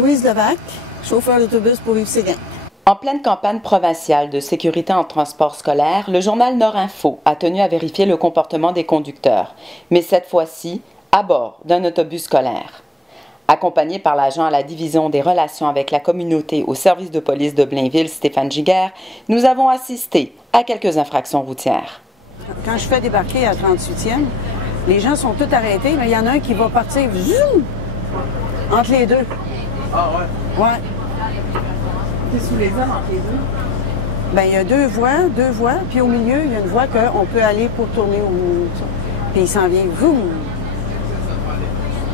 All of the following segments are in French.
Louise Levac, chauffeur d'autobus pour Yves-Séguin. En pleine campagne provinciale de sécurité en transport scolaire, le journal Nord-Info a tenu à vérifier le comportement des conducteurs, mais cette fois-ci à bord d'un autobus scolaire. Accompagné par l'agent à la division des relations avec la communauté au service de police de Blainville, Stéphane Giguère, nous avons assisté à quelques infractions routières. Quand je fais débarquer à 38e, les gens sont tous arrêtés, mais il y en a un qui va partir zoom, entre les deux. Ah ouais? Ouais. T'es sous les ailes entre les deux? Bien, il y a deux voies, puis au milieu, il y a une voie qu'on peut aller pour tourner au... Puis il s'en vient, zoom.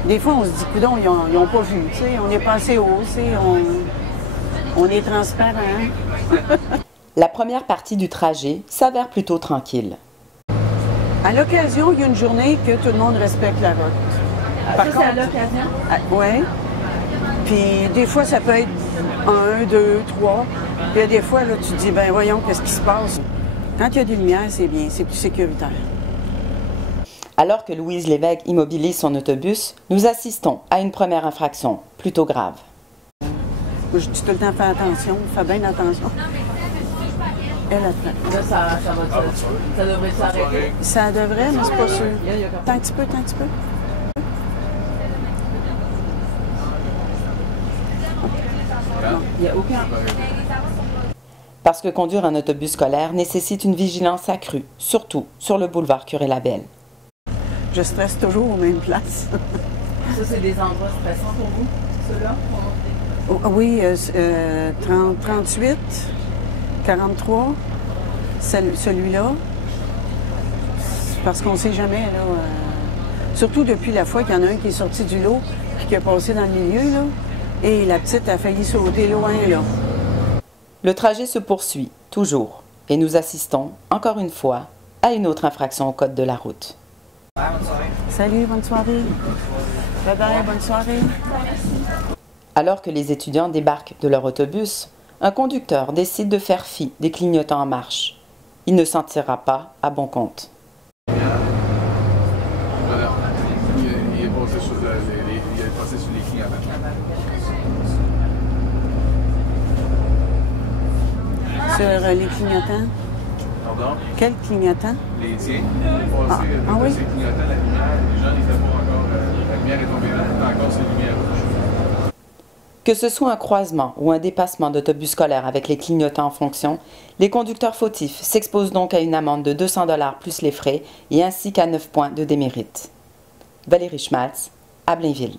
Des fois, on se dit, coudonc, ils n'ont pas vu, tu sais, on est passé haut, tu sais, on est transparent. La première partie du trajet s'avère plutôt tranquille. À l'occasion, il y a une journée que tout le monde respecte la route. Par contre, c'est à l'occasion? Oui. Puis des fois, ça peut être 1, 2, 3. Puis il y a des fois, là, tu te dis, ben voyons, qu'est-ce qui se passe? Quand il y a des lumières, c'est bien, c'est plus sécuritaire. Alors que Louise Lévesque immobilise son autobus, nous assistons à une première infraction, plutôt grave. Je dis tout le temps, fais attention, fais bien attention. Elle attend. Là, ça devrait s'arrêter. Ça devrait, mais c'est pas sûr. Tant un petit peu. Il n'y a aucun. Parce que conduire un autobus scolaire nécessite une vigilance accrue, surtout sur le boulevard Curé-Labelle. Je stresse toujours aux mêmes places. Ça, c'est des endroits stressants pour vous, ceux-là? Oh, oui, 38, 43, celui-là. Parce qu'on ne sait jamais, là. Surtout depuis la fois qu'il y en a un qui est sorti du lot et qui a passé dans le milieu, là. Et la petite a failli sauter loin, là. Le trajet se poursuit, toujours, et nous assistons, encore une fois, à une autre infraction au code de la route. Salut, bonne soirée. Bye-bye, bonne soirée. Alors que les étudiants débarquent de leur autobus, un conducteur décide de faire fi des clignotants en marche. Il ne s'en tirera pas à bon compte. Il est passé sur les clignotants. Sur les clignotants? Pardon? Quel clignotant? Les tiens. Oui? Ces clignotants, la lumière, les gens n'étaient pas encore. La lumière est tombée là, t'as encore ces lumières rouges. Que ce soit un croisement ou un dépassement d'autobus scolaire avec les clignotants en fonction, les conducteurs fautifs s'exposent donc à une amende de 200 $ plus les frais et ainsi qu'à 9 points de démérite. Valérie Schmaltz, à Blainville.